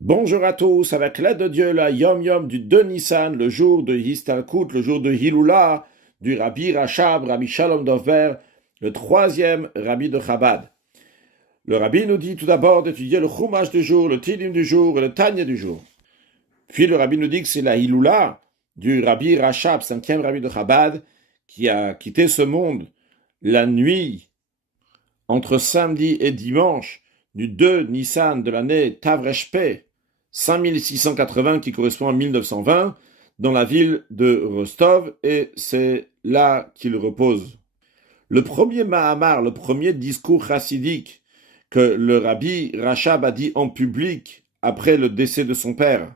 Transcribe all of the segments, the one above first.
Bonjour à tous, avec l'aide de Dieu, la Yom Yom du 2 Nissan, le jour de Histalkut, le jour de Hiloula, du Rabbi Rachab, Rabbi Shalom Dover, le troisième Rabbi de Chabad. Le Rabbi nous dit tout d'abord d'étudier le Chumash du jour, le Tilim du jour et le Tanya du jour. Puis le Rabbi nous dit que c'est la Hiloula du Rabbi Rachab, cinquième Rabbi de Chabad, qui a quitté ce monde la nuit entre samedi et dimanche du 2 Nissan de l'année Tavreshpeh, 5680 qui correspond à 1920, dans la ville de Rostov, et c'est là qu'il repose. Le premier Mahamar, le premier discours chassidique que le Rabbi Rachab a dit en public après le décès de son père,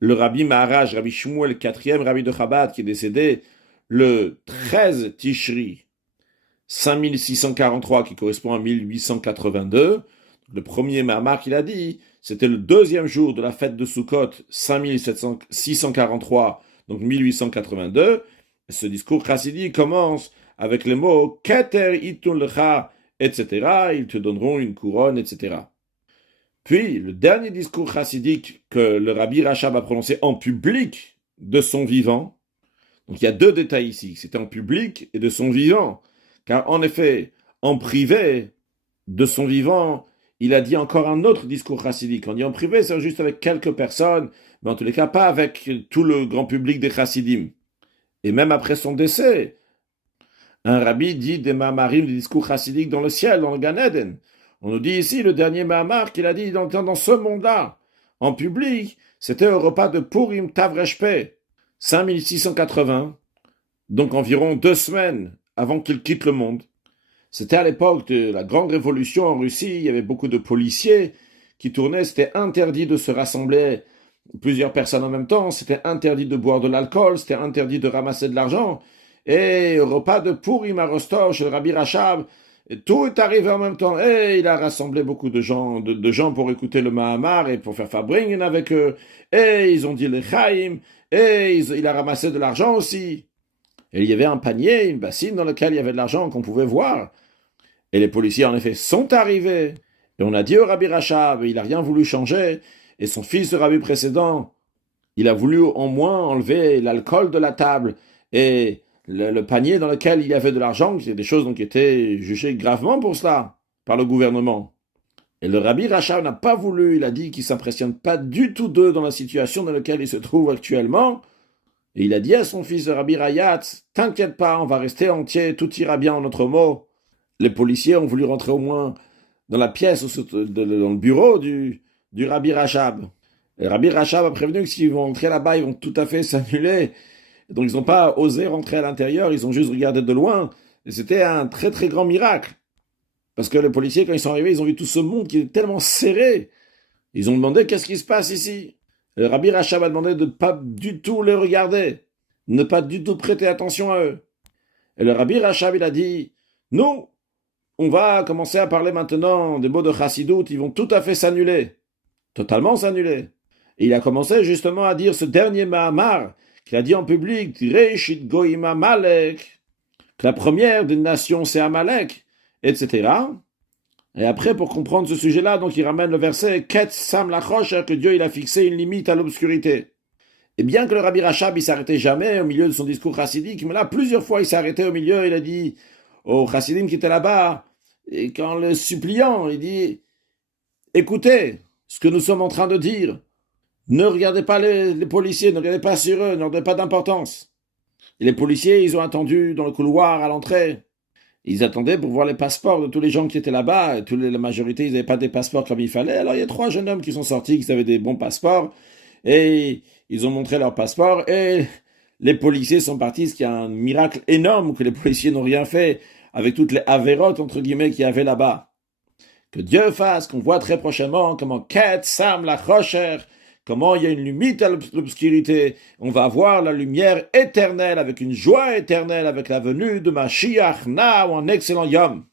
le Rabbi Maharaj, Rabbi Shmuel, quatrième Rabbi de Chabad, qui est décédé le 13 Tishri, 5643, qui correspond à 1882, le premier Mahamar qu'il a dit, c'était le deuxième jour de la fête de Sukkot, 5643, donc 1882. Ce discours chassidique commence avec les mots « Keter itun lecha », etc. Ils te donneront une couronne, etc. Puis, le dernier discours chassidique que le Rabbi Rachab a prononcé en public de son vivant, donc il y a deux détails ici, c'était en public et de son vivant, car en effet, en privé, de son vivant, il a dit encore un autre discours chassidique. On dit en privé, c'est juste avec quelques personnes, mais en tous les cas, pas avec tout le grand public des chassidim. Et même après son décès, un rabbi dit des ma'amarim, des discours chassidiques dans le ciel, dans le Gan Eden. On nous dit ici, le dernier ma'amar qu'il a dit dans ce monde-là, en public, c'était au repas de Purim Tavreshpeh, 5680, donc environ 2 semaines avant qu'il quitte le monde. C'était à l'époque de la grande révolution en Russie, il y avait beaucoup de policiers qui tournaient, c'était interdit de se rassembler plusieurs personnes en même temps, c'était interdit de boire de l'alcool, c'était interdit de ramasser de l'argent. Et au repas de Purim à Rostov, chez le Rabbi Rachab, tout est arrivé en même temps. Et il a rassemblé beaucoup de gens, pour écouter le Mahamar et pour faire Fabringen avec eux. Et ils ont dit les Chaim, et il a ramassé de l'argent aussi. Et il y avait un panier, une bassine dans lequel il y avait de l'argent qu'on pouvait voir. Et les policiers, en effet, sont arrivés. Et on a dit au Rabbi Rachab, il n'a rien voulu changer. Et son fils de Rabbi précédent, il a voulu au moins enlever l'alcool de la table. Et le panier dans lequel il y avait de l'argent, c'est des choses qui étaient jugées gravement pour cela, par le gouvernement. Et le Rabbi Rachab n'a pas voulu, il a dit qu'il ne s'impressionne pas du tout d'eux dans la situation dans laquelle il se trouve actuellement. Et il a dit à son fils de Rabbi Rayat, t'inquiète pas, on va rester entier, tout ira bien en notre mot. Les policiers ont voulu rentrer au moins dans la pièce, dans le bureau du Rabbi Rachab. Et Rabbi Rachab a prévenu que s'ils vont entrer là-bas, ils vont tout à fait s'annuler. Donc ils n'ont pas osé rentrer à l'intérieur, ils ont juste regardé de loin. Et c'était un très très grand miracle. Parce que les policiers, quand ils sont arrivés, ils ont vu tout ce monde qui est tellement serré. Ils ont demandé qu'est-ce qui se passe ici. Et Rabbi Rachab a demandé de ne pas du tout les regarder, ne pas du tout prêter attention à eux. Et le Rabbi Rachab, il a dit, nous, on va commencer à parler maintenant des mots de Chassidout, ils vont tout à fait s'annuler, totalement s'annuler. Et il a commencé justement à dire ce dernier Mahamar, qu'il a dit en public, Reishit Goïm Amalek, que la première des nations c'est Amalek, etc. Et après, pour comprendre ce sujet-là, donc il ramène le verset Ket Sam Lachosh, que Dieu il a fixé une limite à l'obscurité. Et bien que le Rabbi Rachab il s'arrêtait jamais au milieu de son discours chassidique, mais là plusieurs fois il s'est arrêté au milieu, il a dit aux chassidim qui étaient là-bas, et quand le suppliant, il dit écoutez ce que nous sommes en train de dire. Ne regardez pas les policiers, ne regardez pas sur eux, ne leur donnez pas d'importance. Et les policiers, ils ont attendu dans le couloir à l'entrée. Ils attendaient pour voir les passeports de tous les gens qui étaient là-bas. Et la majorité, ils n'avaient pas des passeports comme il fallait. Alors il y a 3 jeunes hommes qui sont sortis, qui avaient des bons passeports. Et ils ont montré leurs passeports. Et les policiers sont partis, ce qui est un miracle énorme que les policiers n'ont rien fait avec toutes les avérotes, entre guillemets, qu'il y avait là-bas. Que Dieu fasse qu'on voit très prochainement comment Ket Sam la Rocher, comment il y a une limite à l'obscurité. On va avoir la lumière éternelle avec une joie éternelle avec la venue de Mashiach, na ou un excellent Yom.